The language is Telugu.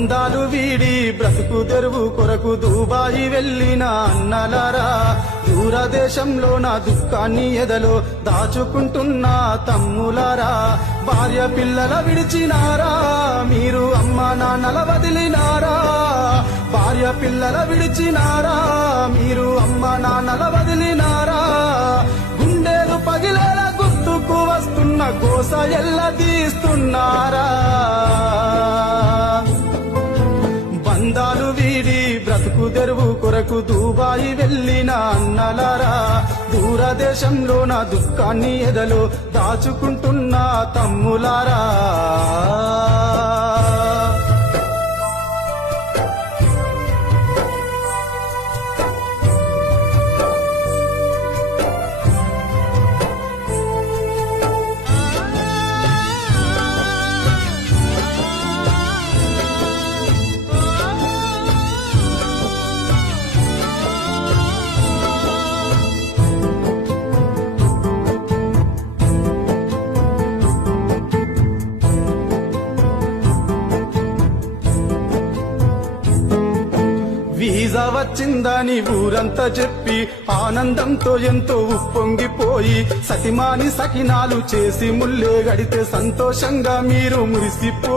బంధాలు వీడి బ్రతుకు తెరువు కొరకు దుబాయి వెళ్ళిన అన్నలారా, దూరదేశంలో నా దుఃఖాన్ని ఎదలో దాచుకుంటున్న తమ్ములారా, భార్య పిల్లల విడిచినారా మీరు అమ్మ నాన్నల వదిలినారా, భార్య పిల్లల విడిచినారా మీరు అమ్మ నాన్నల వదిలినారా, గుండెలు పగిలేలా గుర్తుకు వస్తున్న కోస ఎల్ల తీస్తున్నారా, బంధాలు వీడి బ్రతుకు తెరువు కొరకు దుబాయి వెళ్ళిన అన్నలారా, దూరదేశంలో నా దుఃఖాన్ని ఎదలో దాచుకుంటున్న తమ్ములారా. వీసా వచ్చిందని ఊరంతా చెప్పి ఆనందంతో ఎంతో ఉప్పొంగిపోయి సతిమాని సకినాలు చేసి ముల్లే గడితే సంతోషంగా మీరు మురిసిపో